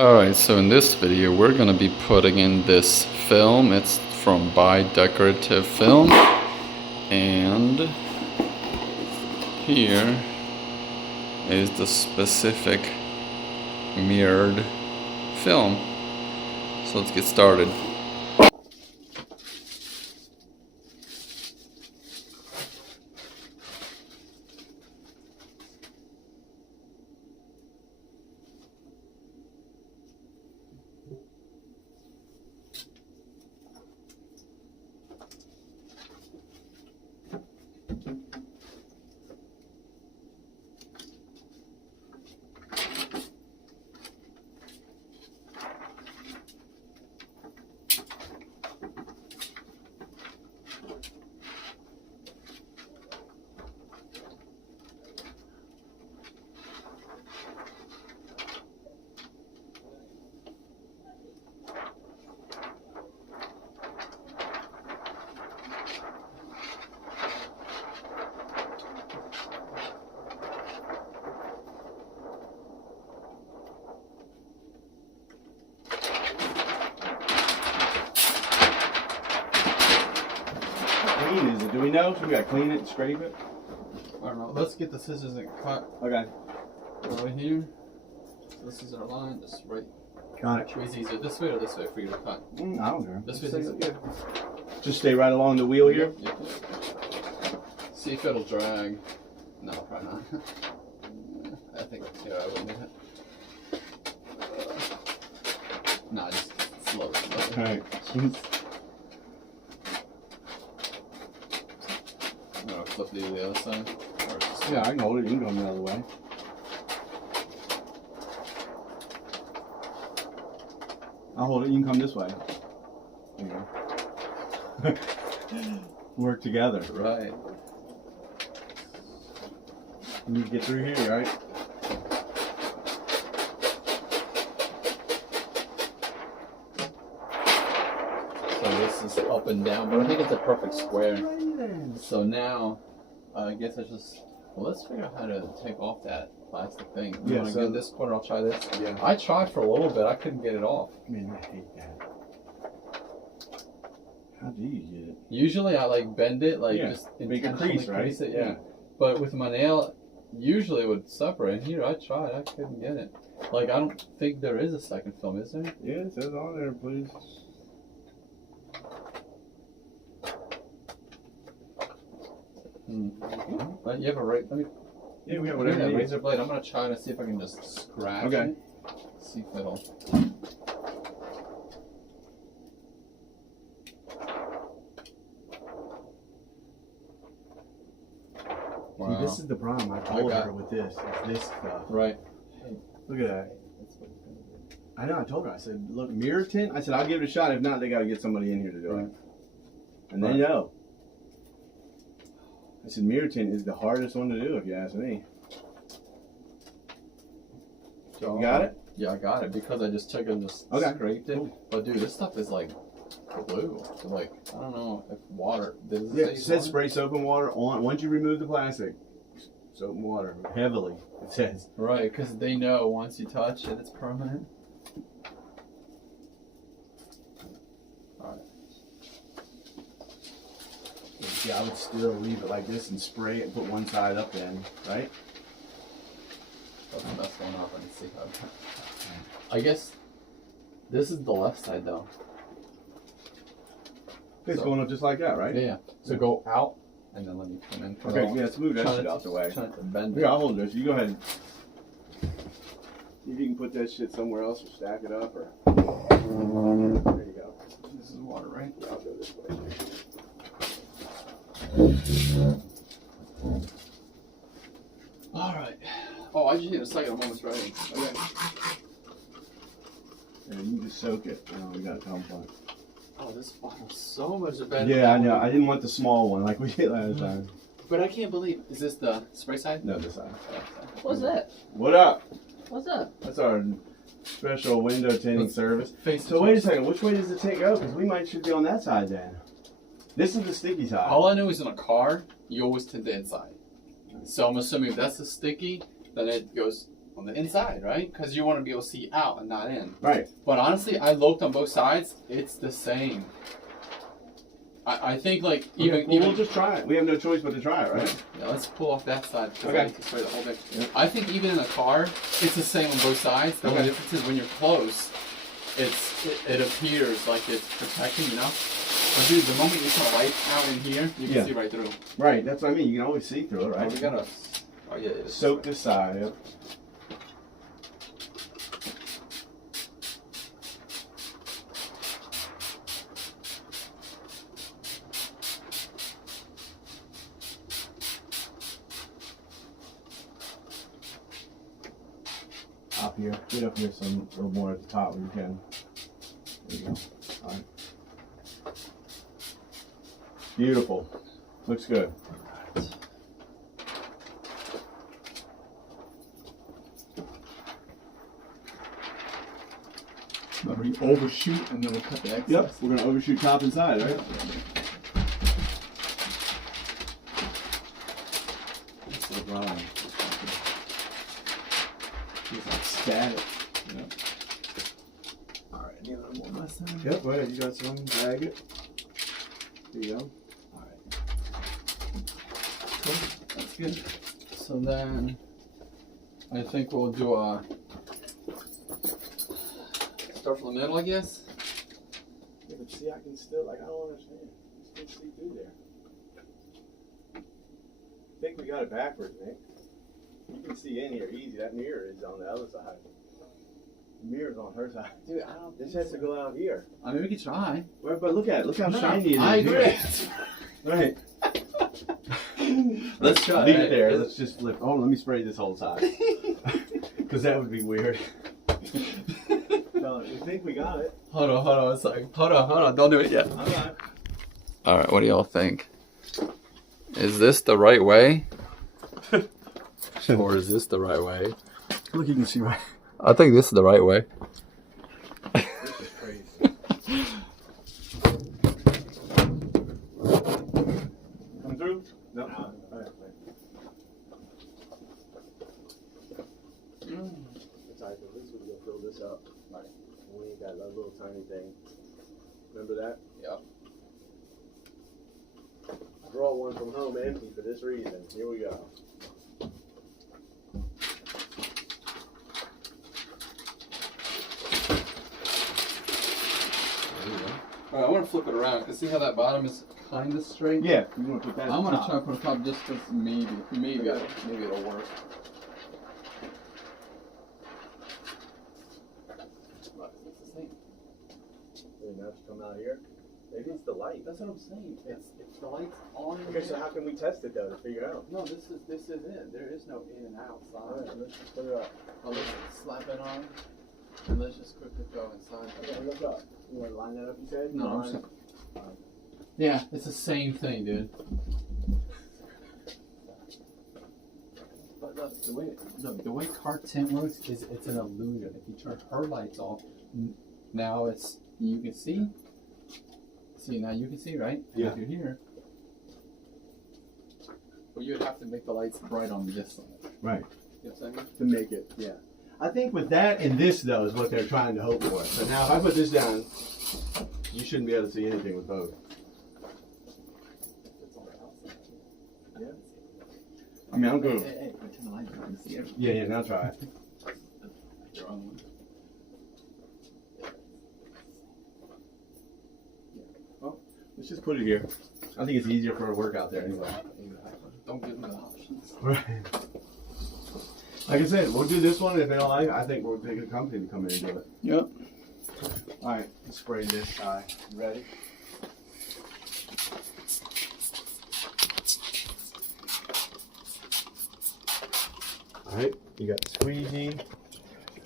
Alright, so in this video we're going to be putting in this film. It's from By Decorative Film, and here is the specific mirrored film. So let's get started. Clean is it? Do we know? So we gotta clean it and scrape it? I don't know. Let's get the scissors and cut Okay. right here. So this is our line. Just right. Got it. Which way is easier, this way or this way for you to cut? I don't care. This way Stay is good. Just stay right along the wheel here? Yep. See if it'll drag. No, probably not. I think, yeah, I wouldn't do it. Nah, just slow. Alright. I'm gonna flip these to the other side. Or just, Yeah, I can hold it. You can go the other way. I'll hold it. You can come this way. There you go. Work together. Right. You need to get through here, right? So this is up and down, but I think it's a perfect square. So now, I guess I just, well, let's figure out how to take off that plastic thing. You Yeah, want to so get this corner? I'll try this. Yeah. I tried for a little bit. I couldn't get it off. Man, I hate that. How do you get it? Usually I like bend it, like Yeah, just make a intentionally crease, right? crease it, yeah. Yeah. But with my nail, usually it would separate. Here I tried, I couldn't get it. Like I don't think there is a second film, is there? Yeah, it says on there, please. But you have a right. Let me. Yeah, we got Give me whatever that you need. razor blade. I'm gonna try to see if I can just scratch Okay. it. See if it'll. Wow. See, this is the problem. I told got her with this. It's this stuff. Right. Look at that. I know. I told her. I said, "Look, mirror tint." I said, "I'll give it a shot. If not, they got to get somebody in here to do Right. it." And they know. I said, "Mirror tint is the hardest one to do, if you ask me." So, You got it? Yeah, I got it because I just took it and just Okay. scraped it. Cool. But dude, this stuff is like glue. So like I don't know if water. Does it Yeah, say it says water? spray soap and water on. Once you remove the plastic, soap and water heavily. It says. Right, because they know once you touch it, it's permanent. Yeah, I would still leave it like this and spray it and put one side up then, right? That's the best one off. I can see how. I guess this is the left side though. It's So- going up just like that, right? Yeah. So go out and then let me come in. Okay, yeah, let's move that Trying shit to- out the way. Trying to bend it. Here, I'll hold this. You go ahead. See if you can put that shit somewhere else or stack it up or. There you go. This is water, right? Yeah, I'll go this way. All right. Oh, I just need a second. I'm almost ready. Okay. And you just soak it. Oh, we got a comb point. Oh, this bottle's so much better. Yeah, I know. I didn't want the small one like we did last time. But I can't believe. Is this the spray side? No, this side. What's that? What up? What's up? That's our special window tinting service. Face So wait a second. Which way does the tint go? Because we might should be on that side then. This is the sticky side. All I know is in a car, you always tint the inside. So I'm assuming if that's the sticky, then it goes on the inside, right? Because you want to be able to see out and not in. Right. But honestly, I looked on both sides. It's the same. I think like Well, we'll just try it. We have no choice but to try it, right? Yeah, let's pull off that side. Okay. I need to spray the whole thing. Yep. I think even in a car, it's the same on both sides. The only difference is when you're close, it appears like it's protecting, you know? But dude, the moment you put a light out in here, you can see right through. Right, that's what I mean. You can always see through it, right? Oh, we gotta. Oh yeah. It's Soak this side. Yep. Up here, get up here some a little more at the top when you can. There you go. All right. Beautiful. Looks good. Remember, you overshoot and then we'll cut the excess. Yep, we're gonna overshoot top and side, right? That's the grind. He's like static. Yep. Alright, need a little more last time. Yep, go ahead. You got some. Drag it. There you go. Alright. Cool. That's good. So then, I think we'll do a. Start from the middle, I guess. Yeah, but see, I can still, like, I don't understand. You still see through there. I think we got it backwards, Nick. You can see in here easy. That mirror is on the other side. The mirror's on her side. Dude, I don't. This has to go out here. I mean, we could try. Well, but look at it. Look how shiny it is. I agree. Here. Right. Let's try. Leave it there. Let's just flip. Oh, let me spray this whole side. Because that would be weird. No, you think we got it? Hold on a second. Hold on. Don't do it yet. Alright. Alright, what do y'all think? Is this the right way? Or is this the right way? Look, you can see right. I think this is the right way. This is crazy. Come through? No. Alright. It's alright, at least we can fill this up. Right. We ain't got that little tiny thing. Remember that? Yep. I brought one from home empty for this reason. Here we go. Alright, I want to flip it around because see how that bottom is kind of straight? Yeah, you want to put that I'm going to try to put a top just because maybe Okay. it'll work. It's the same. And now just come out here. Maybe it's the light. That's what I'm saying. It's the light's on. Okay, so how can we test it though to figure out? No, this is it. There is no in and out Alright, side. let's just put it up. Oh, let's slap it on, and let's just quickly go inside. Okay, look up. You want to line that up, you said? No, I'm just. Yeah, it's the same thing, dude. But look, the way car tint works is it's an illusion. If you turn her lights off, now you can see. See, now you can see, right? And Yeah. if you're here, well, you would have to make the lights bright on this side. Right. You know what I mean? To make it, yeah. I think with that and this though is what they're trying to hope for. So now if I put this down, you shouldn't be able to see anything with both. Yeah. I mean, I'm going. Hey, turn the lights on. See everything. Yeah, now try it. Your own one. Let's just put it here. I think it's easier for her to work out there anyway. Exactly. Don't give them the options. Right. Like I said, we'll do this one. If they don't like it, I think we'll take a company to come in and do it. Yep. All right, let's spray this side. You ready? All right, you got the squeegee.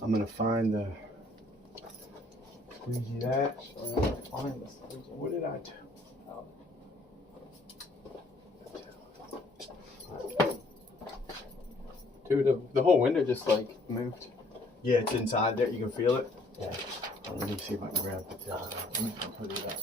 I'm gonna find the squeegee that. Find the squeegee. What did I do? Dude, the whole window just like moved. Yeah, it's inside there. You can feel it. Yeah. Let me see if I can grab it. Let me put it up.